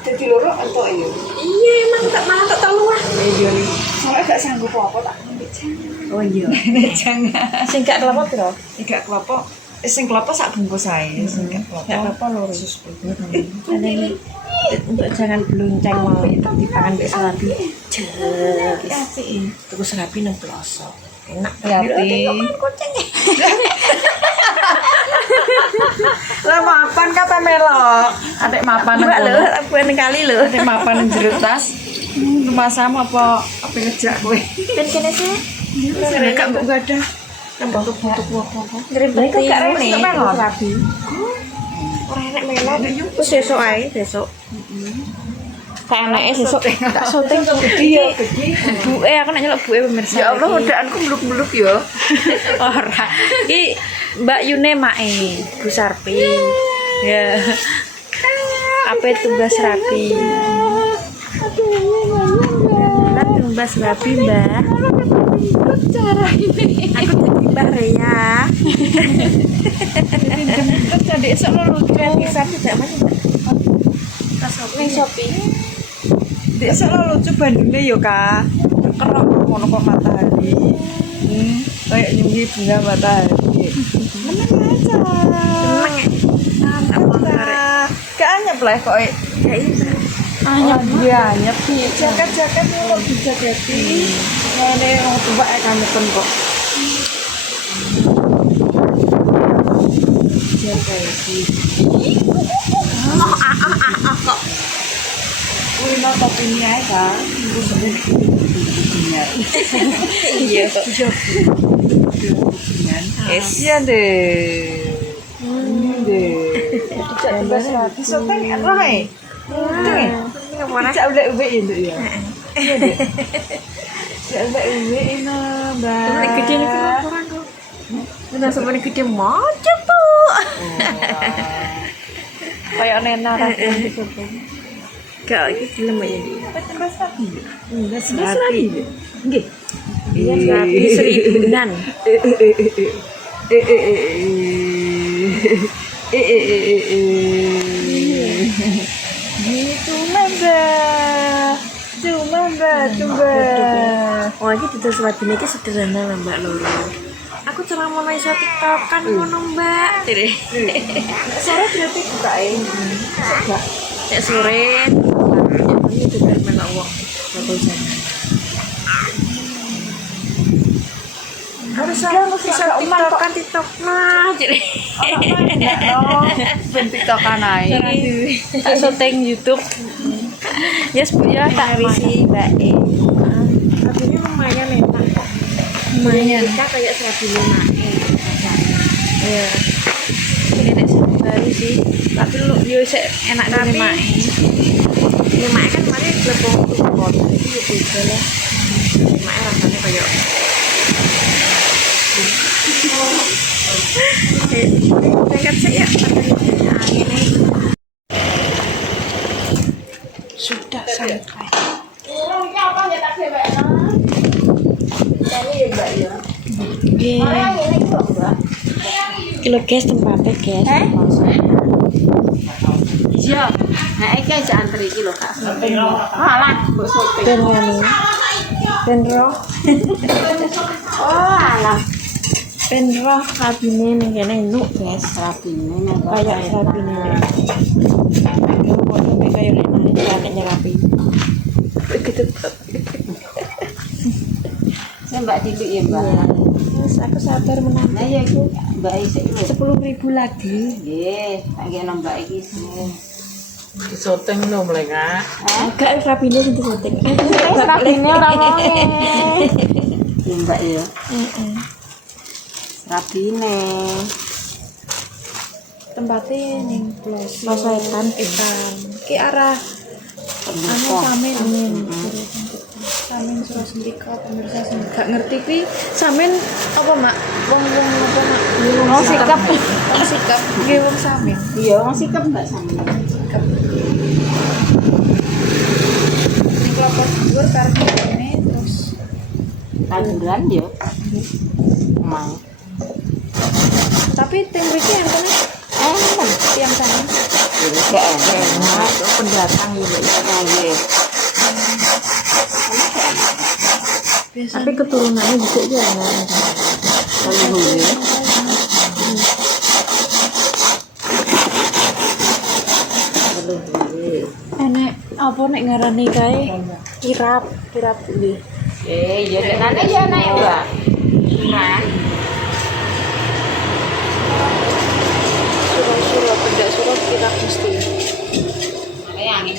Jadi loro entuk ya. Iya emang tak malah tak telu ah. Iya nih. Soalnya gak sanggup apa tak ngambil jangan. Oh iya. Jangan. Sing gak kelapa piro? Tiga kelompok. Sing kelompok sak bungkus ae. Sing gak kelompok loro. sus. Ada ini untuk jangan beluncang mau itu dipangan mbek serabi. Jek. Asik. Tuku serabi nang pelosok. Enak Ya, Pi. kucing. Lah mapan kata Melo. Adek mapan nang Mbak lho, kono. abuan kali lho. Adek mapan nang jero tas. Rumah sama apa ngejak kowe? Ben kene sih. Nek gak mbok gadah. Nambah tutuk apa-apa. Ngeribet Iku gak rene, melon. serabi. Ora enek melon. Wis sesuk ae, sesuk. Kayak anake sesuk tak syuting Iya, buke aku nek nyeluk buke pemirsa. ya Allah, udahanku meluk-meluk ya. Ora. Iki Mbak Yune mae, Bu Sarpi. Ya. Apa tugas rapi? Kita tugas rapi, Mbak. Cara ini. Aku jadi Mbak Rea. Terus jadi esok lo Gratisan tidak macam tas Shopee. Esok lo lucu Bandungnya yo Kak. Kerok ngono kok matahari. Kayak nyunggi bunga matahari. Menang aja. Seneng ya. Apa? Gak anyep lah kok. Kayak ini. Anyep dia anyep sih. Jaket-jaket lo dijageti. Ngene wong tuwa kanyepen kok. Kok Kulino kopi ini aja, ibu sebut kucingnya. iya kok. Iya deh. Deh. Tidak tugas lagi. Soteng enak. Tidak udah ube itu ya. Iya deh. Tidak udah ube ini mbak. Temen gede nih kurang kok. Benar sampai gede macet tuh. Kayak nena rasanya gitu. Gak lagi film aja dia. Mas Rabi. Enggak Mas Rabi. Nggih. Iya, Rabi seribunan. Gitu mbak. Cuma mbak, coba. Oh, ini tutur Rabi ini sederhana lah Mbak Loro. Aku cuma mau iso TikTok kan ngono Mbak. Dire. Sore berarti buka Enggak. Cek sore. Ini juga melok wong. Bakal jalan. harus ada Bisa TikTokan TikTok nah. Dire. bentuk tokan aja. Tak syuting YouTube. Yes, Bu ya tak risi Mbak E. Tapi ini lumayan enak kok. Lumayan. Kita kayak serabine Mae. Iya. Ini nek baru sih. Tapi lu yo sik enak dene Mae. Ini Mae kan kemarin lebong tukot. Itu yo beda lah. Mae rasanya kayak dekat saya ini sudah sampai. Kilo guys tempatnya guys. Iya, nah iki aja antri iki lho Kak. Alah, mbok sote. Ben ngene. Ben roh. Oh, alah. Ben roh kabine ning kene nuk guys. Rapine nang Kayak rabine. Foto mek kayak ngene caranya rapi. Begitu. Saya Mbak Cilik ya, Mbak. Terus aku sabar menang. Nah, ya iku Mbak Isik lho. 10.000 lagi. Nggih, tak kene Mbak iki sing. Disoteng lo melengah. Agak rabine sing disetting. Rapine ora wonge. Ya Mbak ya. Heeh. Rapine. Tempatnya ning Ploso Etan. Ki arah anu Samin. Samin Surasendika pemirsa sing gak ngerti kuwi Samin apa Mak? Wong-wong apa Mak? Oh, sikap. Wong sikap. Nggih wong Samin. Iya, wong sikap Mbak sama. Sikap. Ning kelapa dhuwur karep ngene terus Tanduran ya. Emang. tapi ting mriki entene tiang sana. Gak enak. pendatang juga ya. Tapi keturunannya juga jangan. Enek apa nek ngarani kae kirap iki. Ya nanti ya naik enggak? Nah, Surau pendak surau kirap mesti. kayak angin.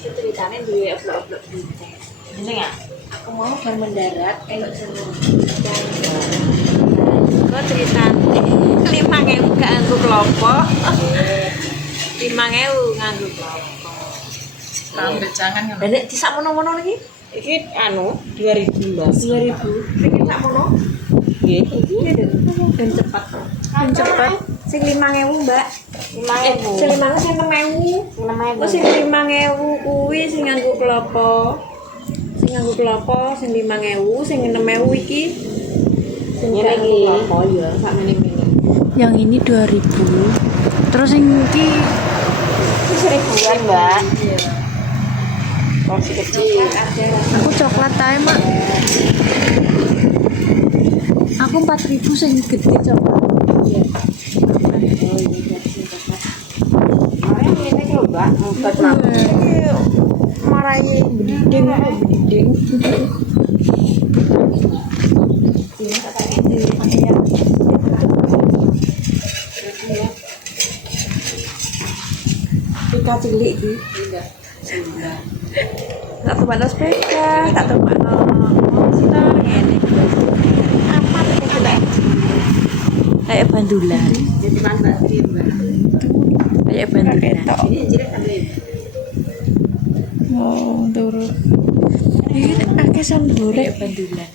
Ceritanya duwe upload berita. Ini enggak? Aku mau bar mendarat elok seneng. Kok cerita 5.000 gak nganggo kelompok. 5.000 nganggo kelompok. Ambil jangan kan. Nek disak mono-mono lagi? Iki anu 2000 Mbak. 2000. Sing sak mono? Nggih. Dan cepat. Dan cepat. Sing 5.000, Mbak. 5.000. Sing 5.000 sing 6.000. Oh, sing 5.000 kuwi sing nganggo kelompok. Sing nganggo kelompok sing 5.000, sing 6.000 iki sing Ini nganggo lagi. kelompok ya, sak meneh-meneh. Yang ini 2000. Terus yang ini Ini 1000-an, Mbak. Porsi kecil. aku coklat aja, Mak. Aku 4.000 sing gede coklat. Kemarin ini lho, Mbak. Buat lampu. Marai bediding. Pika cilik iki. Tak tumpakno sepeda, tak tumpakno monster ngene. Amat iki lek. Kayak bandulan. Jadi mantap sih, Mbak. Kayak bandulan. Ini jelek sampai Oh, turun. Ini akeh sambore bandulan.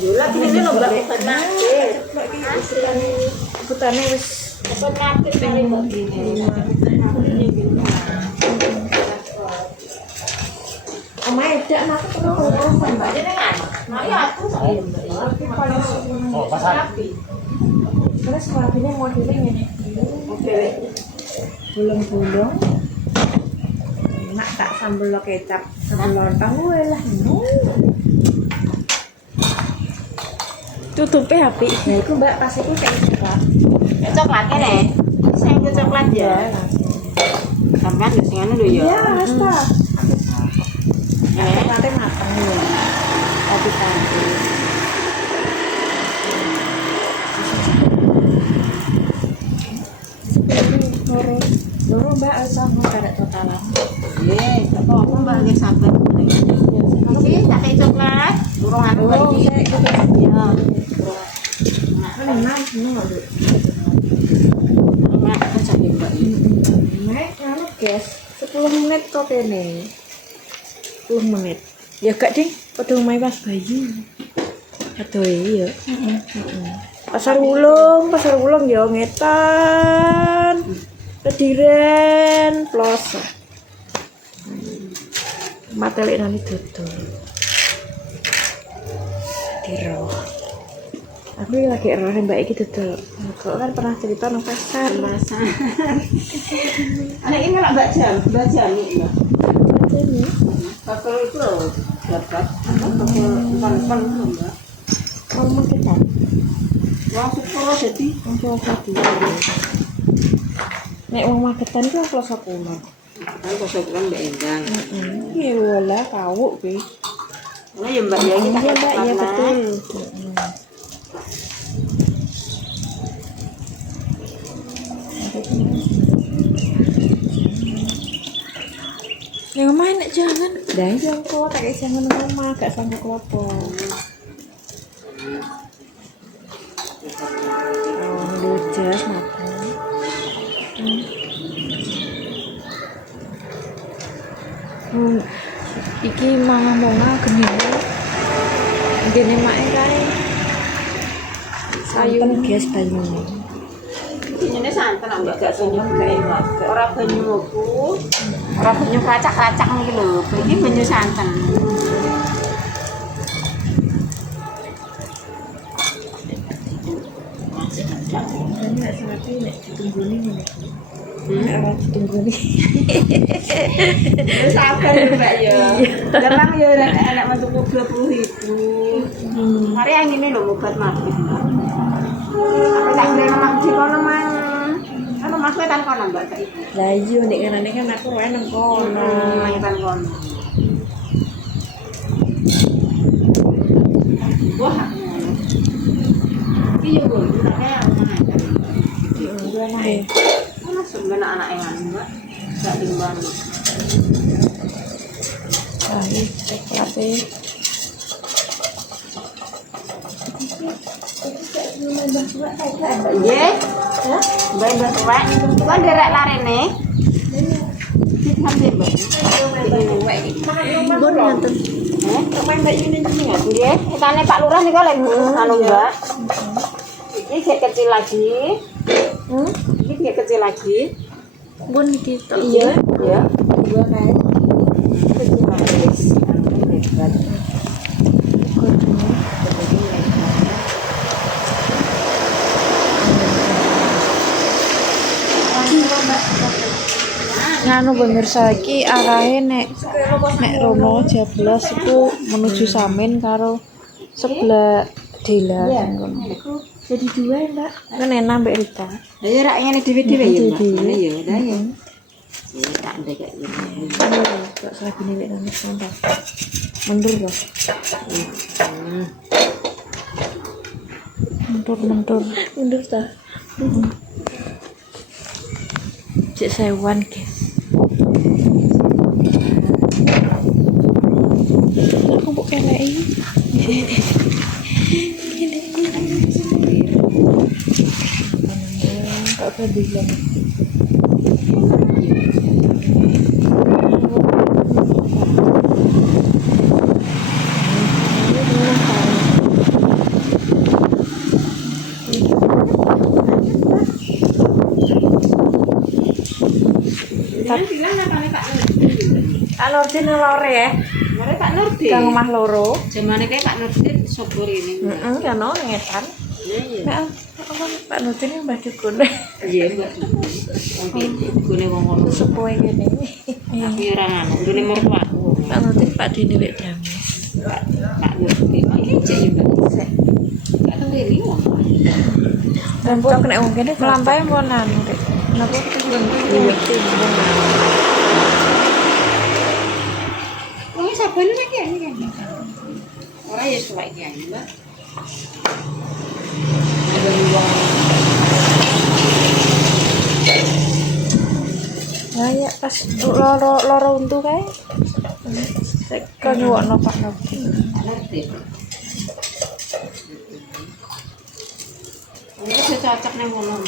Yola ini lho, Mbak. Bukan nake. Putane wis Bukan nake kali, Mbak. omahe dak mak terus Mbak. Ini kan. Nah, ya aku saya, Mbak. Oh, pasar. Terus warnanya modelnya ngene. Bolong-bolong. Enak tak sambel kecap, sambel lontong wae lah. Tutupe HP. Nah, iku Mbak pas iku kayak coklat. Ya coklatnya nih. Saya ke coklat ya. Sampai di sini dulu ya. Iya, Mas ta. Eh, Coklatnya mateng ya. Kopi tadi. Loro Mbak sama karek totalan. apa aku Mbak lagi sabar. Ini tak kayak coklat. Burung anu Oh, lagi. saya ikut Ya. Enak, enak lho. Mak kan sampai Mbak. Nek anu guys, 10 menit kok kene. 10 menit. Ya gak ding, padha omahe Mas Bayu. Aduh iya. Pasar Wulung ya ngetan. Kediren, Ploso. Matelek nani dodol. Diro. Aku lagi error Mbak iki dodol. Kok kan pernah cerita nang pasar. Masa. Anak ini nggak baca nih Mbak. Ini Bakal itu loh dapat apa bakal itu Mbak. mau maketan. Wong sepuluh jadi Wong Ploso dulu. Nek wong magetan iku Ploso Kulon. kan kosong kan Mbak Endang. Iya wala kawuk kuwi. Nah ya Mbak ya kita Iya Mbak, iya betul. Yang main nek jangan. Dan yang kok tak kayak jangan rumah gak sanggup kelopo. Oh, lujas makan. Iki manga-manga genine. Gene mae kae. Santen guys banyune. ini santan Mbak gak banyu kayak ora banyu opo. Ora banyu kacak-kacak iki lho. Iki banyu santan. biasanya nek serapi nek ditungguni ngene. Nek ora ditungguni. Wis sabar ya, Mbak ya. Jarang ya enak masuk 20.000. Mari yang ini lho obat mati. Aku tak beli nang masjid kono mang. Kan Mas wetan kono Mbak saiki. Lah iya nek ngarane kan aku roe nang kono. Wetan kono. Wah. Iya, Bu. Kayak omah aja. Dua nae. Mana sebenarnya anak yang anu, Mbak? Gak timbang. Ah, iki coklatnya. Nggih. Mbak Mbak tuwek. Kok nderek larene? Sampai Mbak. Bon ngoten. Main Mbak Yuni nggih. Nggih, itane Pak Lurah niku lek anu Mbak. Iki kayak kecil lagi. Ini kayak kecil lagi. Bon iki tok. Iya. Iya. Dua naik. Kecil lagi. Hebat. Nganu pemirsa iki arahe nek Romo Jablos iku menuju Samin karo sebelah Dela ngono. Jadi dua ya, Mbak. Kan enak Mbak Rita. Lah ya rak ngene dhewe-dhewe ya, Mbak. Dhewe-dhewe. Iya, dah ya. Ya tak ndek kayak gini. Kok selagi nih nang sampai. Mundur loh. Mundur. Mundur ta. Cek sewan guys. Aku buka lagi. Apa bilang? Pak Nurdin lore ya. Mare Pak Nurdin. Kang omah loro. Jamane kayak Pak Nurdin sobor ini. Heeh, kan ngetan. Iya. Nek Pak Nurdin yang Mbah Dukun. Iya, Mbak. Oke, gune wong ngono. Sepuhe ngene. Aku ora anu, gune mertuaku. Pak Nurdin Pak Dini wek Dramis. Pak Nurdin. Iki cek ya, Mbak. Gak ngerti wong. Dan kok nek wong kene mlampahe mon anu rek. Napa ngerti. Wong sabane iki ya iki. Ora ya suwek iki, Mbak. Ada wong. Lah ya pas loro untu kae. Sek kok nyuwokno Pak Nurdin. Ngerti. Ini bisa cocok nih ngomong.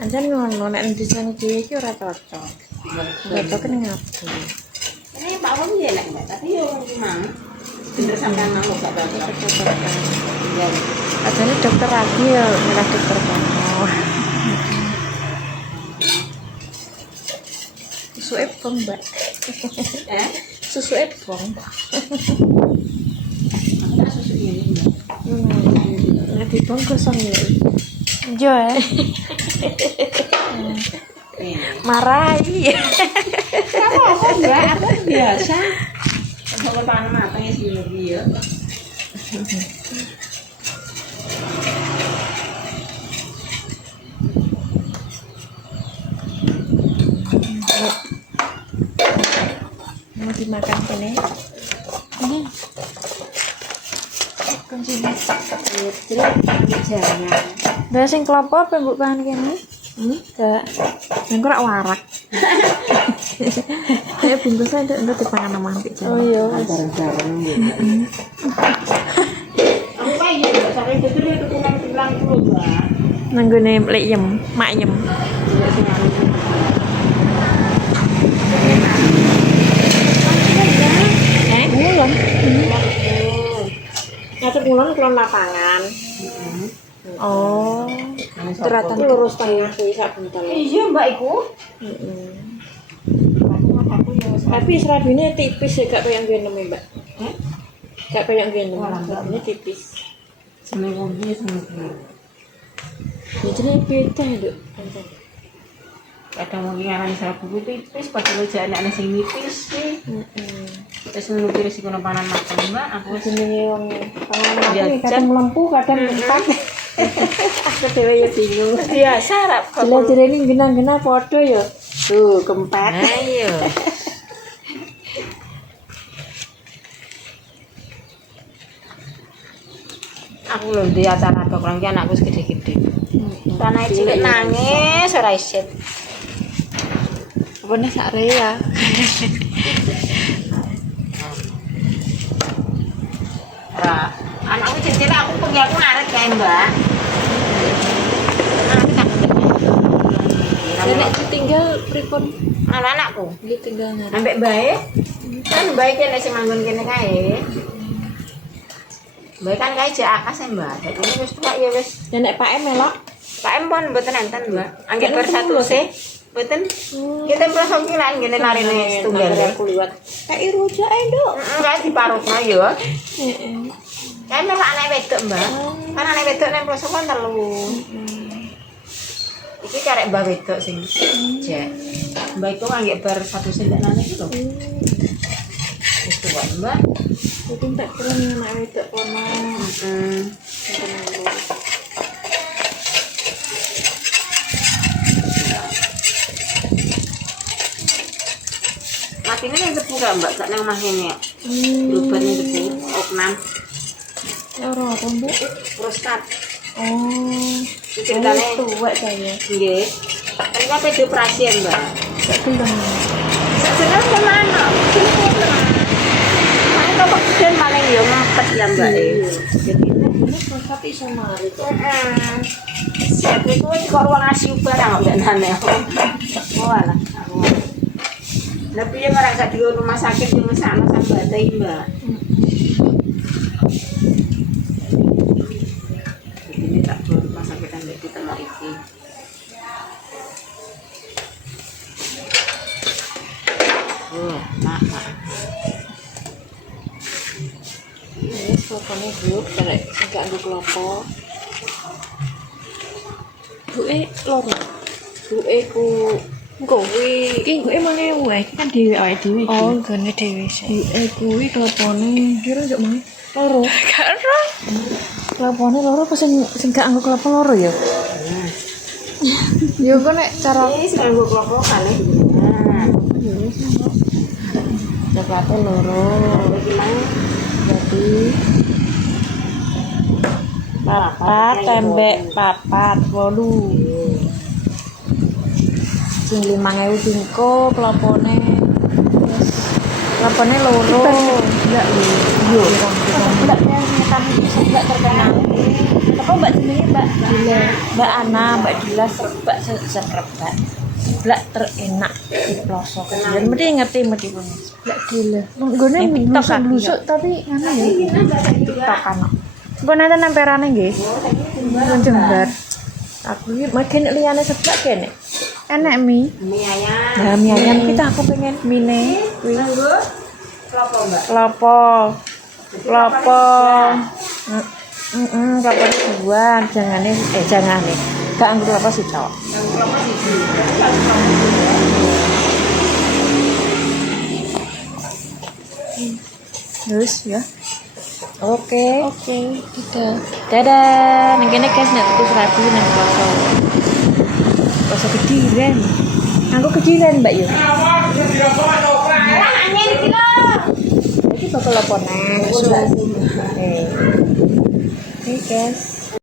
Anjan ngono nek desain dhewe iki ora cocok. Cocok ning ngapu. Ini Pak Wong ya nek Mbak, tapi yo mang. Bener sampean mau gak cocok. Iya. Ajane dokter lagi ya, milih dokter kono. Susu epong, Mbak. Susu epong. Aku susu ini. Nek dibungkus ya. Jo ya. Marahi. Apa Mbak? Aku biasa. Kalau tanam matangnya sih lebih ya. Mau dimakan kene. Ini. Kuncinya. Jangan. Lah sing klopo apa mbok bahan kene? Enggak. Nang ora warak. Kayak bungkusan ndak dipangan sama antik jan. Oh iya. Bareng-bareng gitu. Aku kayak gitu, sampai betul itu kurang 90, Mbak. Nang gone leyem, mayem. Ngulon. Ngatur ngulon kelon lapangan. Oh. Teratan lurus tengah kuwi sak bentel. Iya, Mbak iku. Heeh. Aku ya wis Tapi serabine tipis ya gak kayak ngene Mbak. Eh? Gak kayak ngene. Wah, Mbak. Serabine tipis. Seminggu ini seminggu. Ya jenenge beda lho. Kadang mungkin ngarani serabu tipis, padahal jane ana sing nipis sih. Terus menukir si kono panan mateng Mbak, aku Jenenge wong panganan aku Jajan. kadang melempuh kadang empat. Aku dhewe ya bingung. biasa rap Bila direne genah-genah padha ya. Tuh, kempet. Ayo. Aku lho di acara program ki anakku segede-gede. Tanah cilik nangis ora isit. Apa nek sak ya? Ora. Anakku cilik aku pengen aku narik kae, Mbak. Aku tak Nek ditinggal pripun? anak-anakku. Nggih tinggal ngarep. Ambek bae. Kan bae kene sing manggon kene kae. Bae kan kae jek akas ya, Mbak. Dadi wis tuwa ya wis. Ya nek Pak M melok. Pak M pun mboten enten, Mbak. Anggek ber satu sih. Mboten. Kita prasong ki lan ngene narine setunggal. Aku liwat. Kayak iruja ae, Nduk. Kae diparutno ya. Heeh. Kae melok anak wedok, Mbak. Kan anak wedok nang prasong kan telu. Iki karek mbak wedok sing jek. Mbak iku anggek ber satu sih nang iki lho. Wis tuwa, Mbak. Iki tak kira ning anak wedok kono. Heeh. Matine yang tepu gak Mbak, gak nang omah kene. Rubane tepu, oknam, Ora apa, Mbak? prostat. Oh. Ceritane Tuwek saya. nggih. Kan kate dioperasi ya, Mbak. Gak gelem. Sebenarnya kemana? Main kok kecil maling ya ngapet ya, Mbak. Jadi Ini prostat iso mari kok. siap itu kok ruang ICU barang mbak nane. Oh alah. Tapi yang orang gak di rumah sakit cuma sama batai Mbak. Ini tak ke rumah sakit yang kita mau iki. Oh, mak. Wis pokoknya Bu, karek gak nggo klopo. Buke loro. Buke ku kowe. Iki buke mangke wae, iki kan dhewe awake dhewe iki. Oh, gone dhewe sih. Buke kuwi klopone kira njuk mangke loro. Gak ora. Klopone loro apa sing gak nggo klopo loro ya? Yo kok nek cara Ini sekarang gue kelompok kali. Nah, coklatnya loro. gimana? Jadi papat tembek papat 8 sing 5.000 bingko klopone klopone loro enggak lho mbaknya ngetan sebelah terkenal apa mbak jenenge mbak mbak Ana mbak Dila mbak sekrep mbak sebelah terenak di pelosok dan mesti ngerti mesti punya mbak Dila nggone blusuk tapi ana ya TikTok ana mbok nonton namperane nggih nang Jember aku iki makin liyane sebelah kene enek mie Mie ayam. nah mie ayam kita aku pengen mie kuwi Nganggo kelompok Mbak. Klopo klopo dua jangane gak anggur klopo sih cowok Nganggo kelompok siji. terus ya oke dadah nang kene guys nek tuku serabi nang klopo klopo kecilen aku kecilen mbak yo Hanya di kilo. iki bakal laponan oke guys